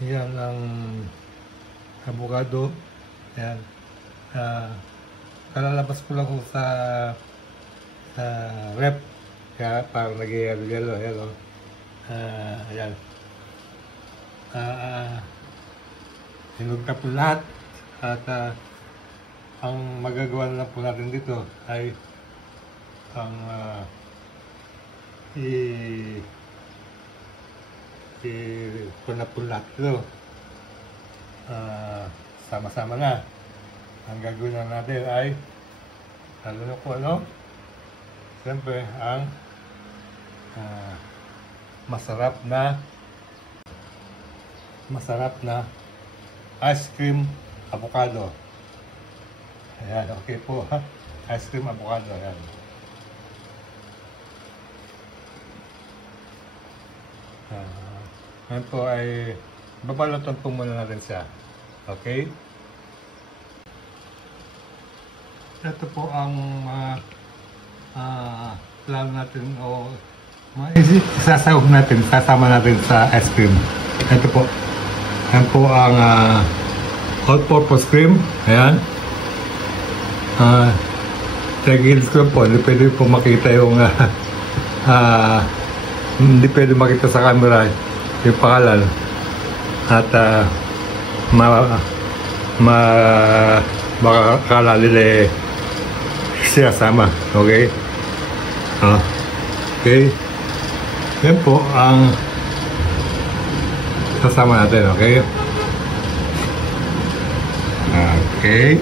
Yan ang avocado. Yan. Kalalabas ko lang ko sa rep. Kaya parang nag-yelo-yelo. Ayan o. Ayan. Hinog na po lahat. At ang magagawa na po natin dito ay ang punat-punat ito. Sama-sama na. Ang gagawin na natin ay ano po ano? Siyempre ang masarap na ice cream avocado. Ayan, okay po ha. Ice cream avocado, ayan. Ngayon po ay babalutan po muna natin siya. Okay? Ito po ang plano natin o sasahog natin, sasama natin sa ice cream. Ito po. Yan po ang all-purpose cream. Ayan. Tagils ko po, hindi pwede po makita yung hindi pwede makita sa camera yung pangalan at makakala nila siya sama. Okay? Okay? Yan po ang sasama natin. Okay? Okay?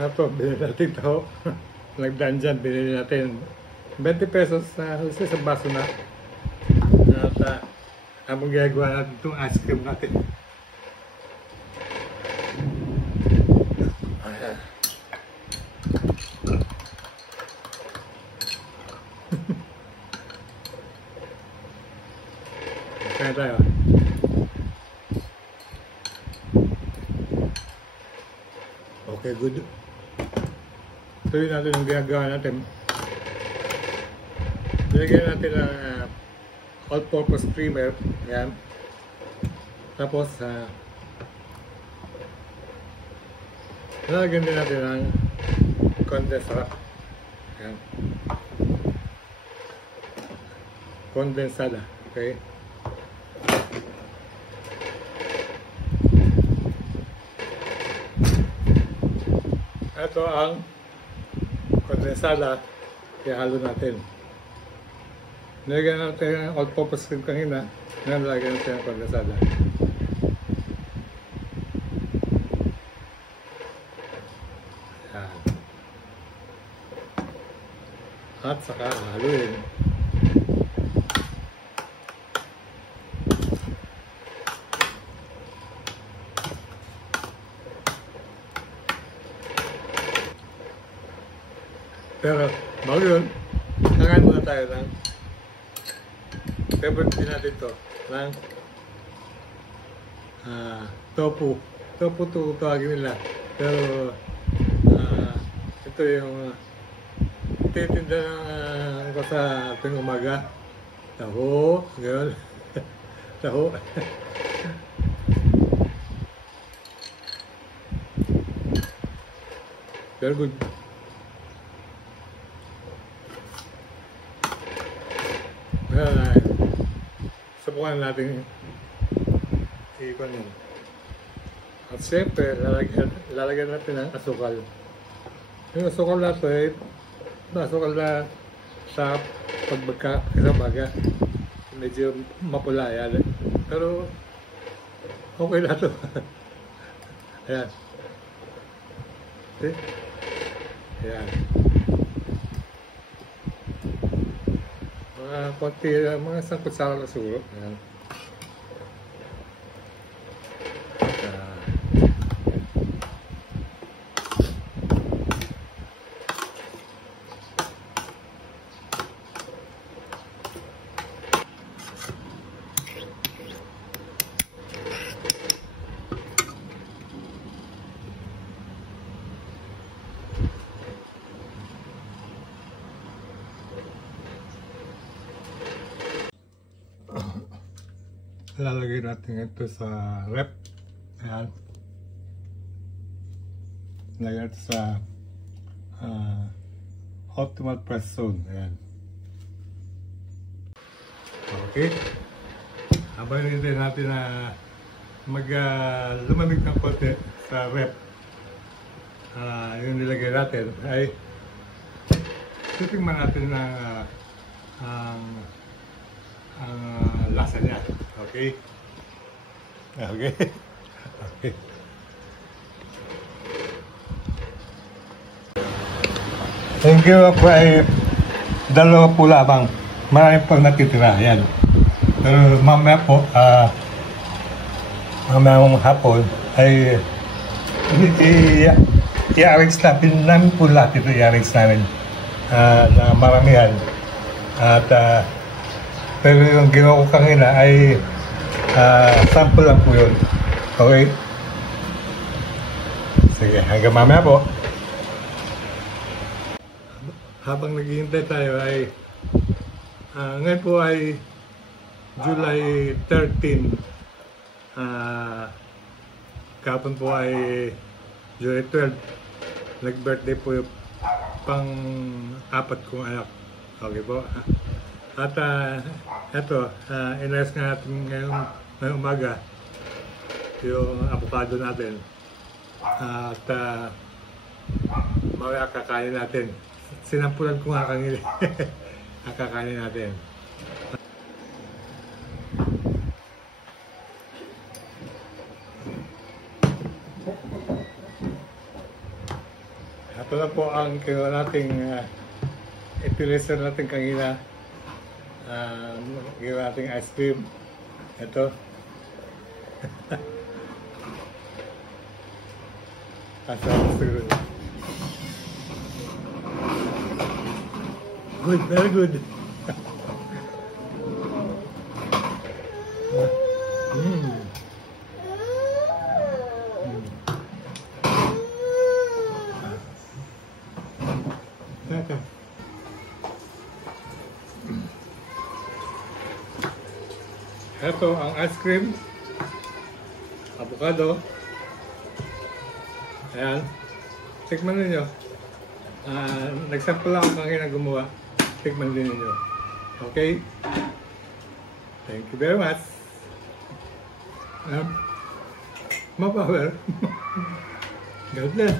Ito, binili natin ito. Nagdaan dyan, binili natin 20 pesos na sa baso na. At ang magagawa natin itong ice cream natin. Ayan. Kaya tayo. Okay, good. Tuloy natin ang ginagawa natin. Nilagyan natin ang all-purpose creamer. Yan. Tapos, nilagyan din natin ang condensada. Yan. Condensada. Okay. Ito ang kondensada, ihalo natin. Nilagyan natin ang all-purpose cream kanina, nilagyan natin ang kondensada. Yan. At saka haluin. Pero bago yun, hangaan muna tayo ng favorite din natin ito, ng tofu. Tofu to tawagin nila. Pero ito yung titinda ko sa ating umaga. Taho, gano'n. Taho. Very good. Subukan natin ikon yun. At siyempre, lalagyan natin ng asukal. Yung asukal natin, asukal na sa pagbaga. Medyo mapula yan. Pero, okay na ito. Ayan. See? Ayan. Mga isang kutsara na siguro. Ayan. Lalagay natin ito sa rep. Ayan. Lalagay ito sa optimal press zone. Ayan. Okay. Habang hindi natin na lumamig ng konti sa rep, yung nilagay natin ay titingnan natin ang lasa niya. Okay? Okay? Okay. Thank you po ay dalawa po lamang. Marami pang natitira. Yan. Pero mamaya po, mamayang hapon ay i-arrange namin po lahat ito. I-arrange namin na maramihan. At pero yung ginawa ko kanina ay sample lang po yun. Okay? Sige, hanggang mamaya po. Habang naghihintay tayo ay ngayon po ay July 13. Kahapon po ay July 12. Nag-birthday po yung pang-apat kong anak. Okay po. At eto, inayos nga natin ngayong umaga yung avocado natin. At mamaya kakain natin. Sinampulan ko nga kanina. Kakain natin. ang kinuha nating ipilisan natin kanina. Ginawa nating ice cream. Ito. Asal siguro. Good, very good. Ito ang ice cream, avocado. Ayan, tikman ninyo. Nagsample lang ako kanina gumawa. Tikman din ninyo. Okay? Thank you very much. Mapower. God bless.